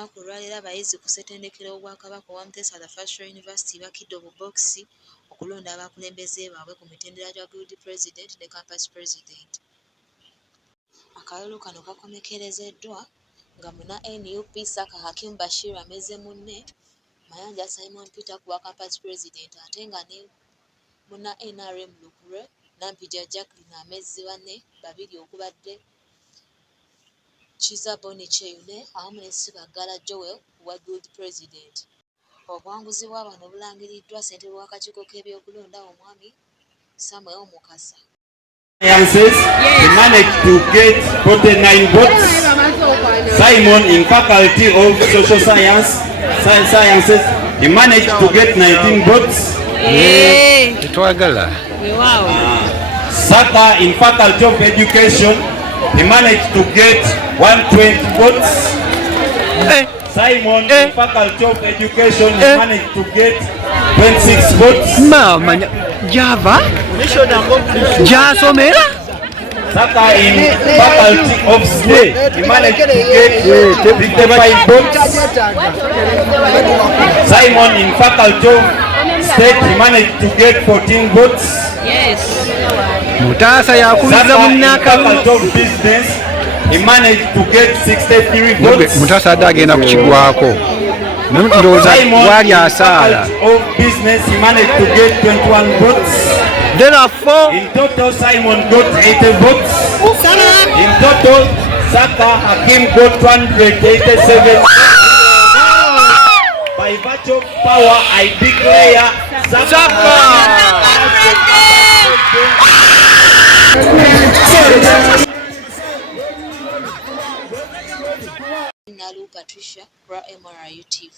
lunaku olwaleero abayizi ku ssettendekero w'Obwakabaka owa Muteesa Federal University bakidde obubokisi okulonda abakulembeze baabwe ku mitendera gya Guild President ne Campus President. Akalulu kano kakomekkerezeddwa nga muna NUP Saka Hakim Bashir ameze munne, Mayanja Simon Peter ku bwa Campus President ate nga ne muna NRM Lukure Nampija Jacqueline amezzi banne babiri okubadde Kiza Boni Cheyune awamu ne Sibagala Joel ku bwa Guild President. Obuwanguzi bwa bano bulangiriddwa ssentebe w'akakiiko k'ebyokulonda Omwami Samuel Mukasa. Sciences, he managed to get 49 votes. Simon in Faculty of Social Sciences, he managed to get 19 votes. Saka in Faculty of Education, he managed to get 120 votes. Simon in Faculty of Education, he managed to get 26 votes. Mama, Java? Jasomera? Saka in Faculty of State, he managed to get 55 votes. Simon in Faculty of State, he managed to get 14 votes. Yes. Mutasa yakuliza munaka. Faculty of Business, he managed to get 63 votes. Mutasa adagenda kukigwako. Ndoza wali asala. Of Business, he managed to get 21 votes. There are 4. In total, Simon got 80 votes. In total, Saka Hakim got 287. By virtue of power, I declare Saka. Nalu Patricia, MRIU TV.